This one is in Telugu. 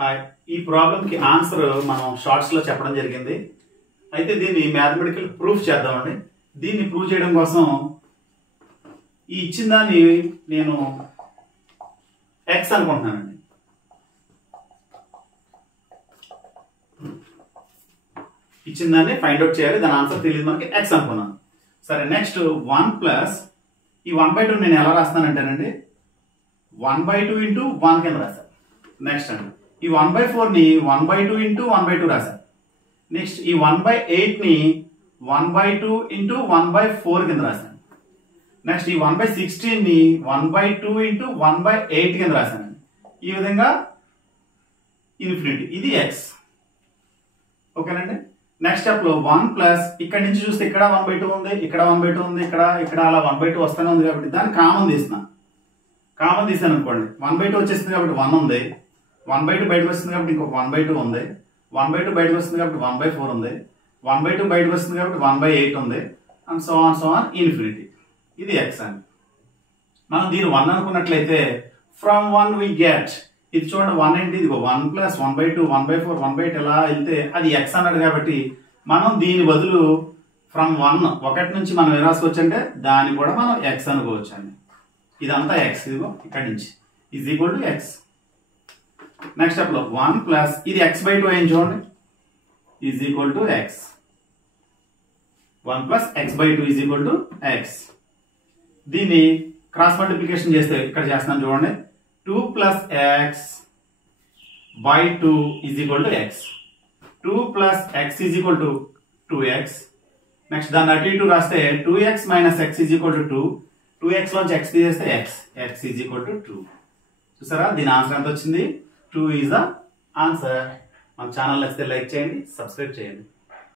హాయ్, ఈ ప్రాబ్లంకి ఆన్సర్ మనం షార్ట్స్లో చెప్పడం జరిగింది. అయితే దీన్ని మ్యాథమెటికల్ ప్రూఫ్ చేద్దామండి. దీన్ని ప్రూవ్ చేయడం కోసం ఈ ఇచ్చిన దాన్ని నేను ఎక్స్ అనుకుంటున్నానండి. ఇచ్చిన దాన్ని ఫైండ్ అవుట్ చేయాలి, దాని ఆన్సర్ తెలియదు మనకి, ఎక్స్ అనుకున్నాను. సరే, నెక్స్ట్ 1 ప్లస్ ఈ 1/2 నేను ఎలా రాస్తానంటేనండి 1/2 ఇంటూ 1 కింద రాశాను. నెక్స్ట్ అండి ఈ 1/4 ని 1/2 ఇంటూ 1/2 రాశాను. నెక్స్ట్ ఈ 1/8 ని 1/2 ఇంటూ 1/4 కింద రాశాను. నెక్స్ట్ ఈ 1/16 ని 1/2 ఇంటూ 1/8 కింద రాశాను. ఈ విధంగా ఇన్ఫినిటీ, ఇది ఎక్స్. ఓకేనండి. నెక్స్ట్ స్టెప్ లో 1 ప్లస్ ఇక్కడ నుంచి చూస్తే ఇక్కడ 1/2 ఉంది, ఇక్కడ 1/2 ఉంది, ఇక్కడ అలా 1/2 వస్తూనే ఉంది కాబట్టి దాన్ని కామన్ తీస్తున్నా. కామన్ తీసాను అనుకోండి, 1/2 వచ్చేసింది కాబట్టి 1 ఉంది, 1/2 బయటకు వస్తుంది కాబట్టి ఇంకొక 1/2 ఉంది, 1/2 బయటకు వస్తుంది కాబట్టి 1/4 ఉంది, 1/2 బయటకు వస్తుంది కాబట్టి 1/8 ఉంది, అండ్ సో ఆన్ ఇన్ఫినిటీ. ఇది ఎక్స్ అండి. మనం దీన్ని 1 అనుకున్నట్లయితే ఫ్రమ్ 1 వి గెట్, ఇది చూడండి 1 ఏంటి, ఇది 1 ప్లస్ 1/2 1/4 1/8 ఎలా వెళ్తే అది ఎక్స్ అన్నాడు కాబట్టి మనం దీని బదులు ఫ్రమ్ 1 నుంచి మనం ఎలా రాసుకోవచ్చు అంటే దాన్ని కూడా మనం ఎక్స్ అనుకోవచ్చు అండి. ఇదంతా ఎక్స్, ఇదిగో ఇక్కడ నుంచి is equal to X. Next step లో 1 ప్లస్ ఇది x/2 అయింది చూడండి, is equal to X. 1 plus x/2 is equal to X. దీన్ని క్రాస్ మల్టిప్లికేషన్ చేస్తే ఇక్కడ చేస్తున్నాను చూడండి, 2 plus x/2 is equal to X. 2 plus x is equal to 2x. Next దాన్ని అటు ఇటు రాస్తే 2x minus x is equal to 2. 2x లోంచి x తీసేస్తే x ఈజ్ ఈక్వల్ టు 2. చూసారా, దీని ఆన్సర్ ఎంత వచ్చింది? 2 ఈజ్ ద ఆన్సర్. మన ఛానల్ నచ్చితే లైక్ చేయండి, సబ్స్క్రైబ్ చేయండి.